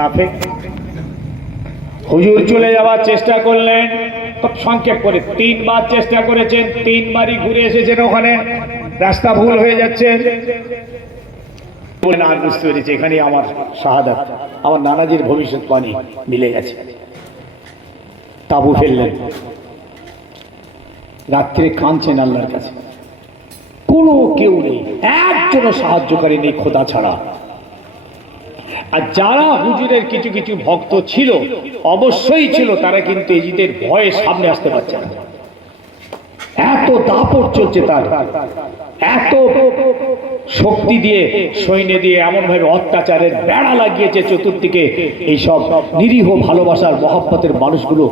মোনাফেক হুজুর চলে যাওয়ার চেষ্টা করলেন সংক্ষেপ করে তিনবার চেষ্টা করেছেন, তিনবারই ঘুরে এসেছেন ওখানে। রাস্তা ভুল হয়ে যাচ্ছে। বলে বুঝতে পেরেছি এখানে আমার শাহাদাত, আমার নানাজির ভবিষ্যৎবাণী মিলে গেছে। তাবু ফেললেন। রাত্রে কাঁদছেন আল্লাহর কাছে। কোনো কেউ নেই, একজনও সাহায্যকারী নেই খোদা ছাড়া। আর যারা হুজুরের কিছু কিছু ভক্ত ছিল, অবশ্যই ছিল, তারা কিন্তু এজিদের ভয়ে সামনে আসতে পারছে না। এত দাপট চলছে তার। এত শক্তি দিয়ে, সৈন্য দিয়ে এমন ভাবে অত্যাচারের বেড়া লাগিয়েছে চতুর্দিকে এইসব নিরীহ ভালোবাসার মহাব্বতের মানুষগুলো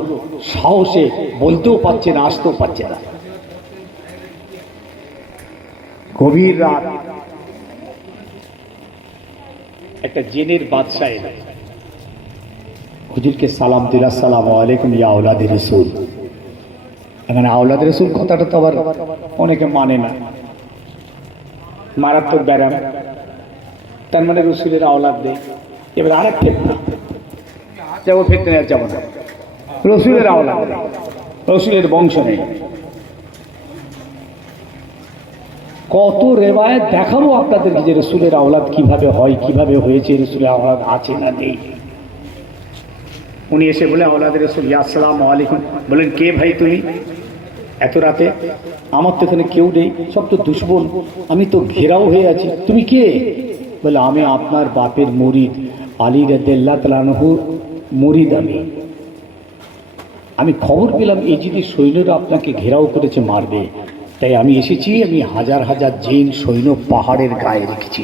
সাহসে বলতেও পারছে না, আসতেও পারছে না। গভীর রাত একটা জেনের বাদশাহ এলো। হুজুরকে সালাম দিল, আসসালাম আলাইকুম ইয়া আউলাদ রসুল। এখানে আউলাদ রসুল কথাটা তো আবার অনেকে মানে না। মারাত্মক ব্যারাম। তার মানে রসুলের আওলাদ দেয় এবার আরেক ফেতনা। যাব ফেতনা যাব না। রসুলের আওলাদ রসুলের বংশ নেই। কত রেবায়ত দেখাবো আপনাদেরকে যে রসুলের আওলাদ কীভাবে হয়, কীভাবে হয়েছে, রসুলের আওলাদ আছে না নেই। উনি এসে বলে আওলাদের রসুল, ইয়া আসসালাম আলাইকুম। বলেন, কে ভাই তুমি? এত রাতে, আমার তো এখানে কেউ নেই, সব তো দুশ্মন। আমি তো ঘেরাও হয়ে আছি। তুমি কে? বলে, আমি আপনার বাপের মুরিদ, আলী রদ্দাল্লাহ তালানহু মরিদ আমি। আমি খবর পেলাম, এই যদি সৈন্যরা আপনাকে ঘেরাও করেছে, মারবে। তাই আমি এসেছি আমি হাজার হাজার জিন সৈন্য পাহাড়ের গায়ে রেখেছি।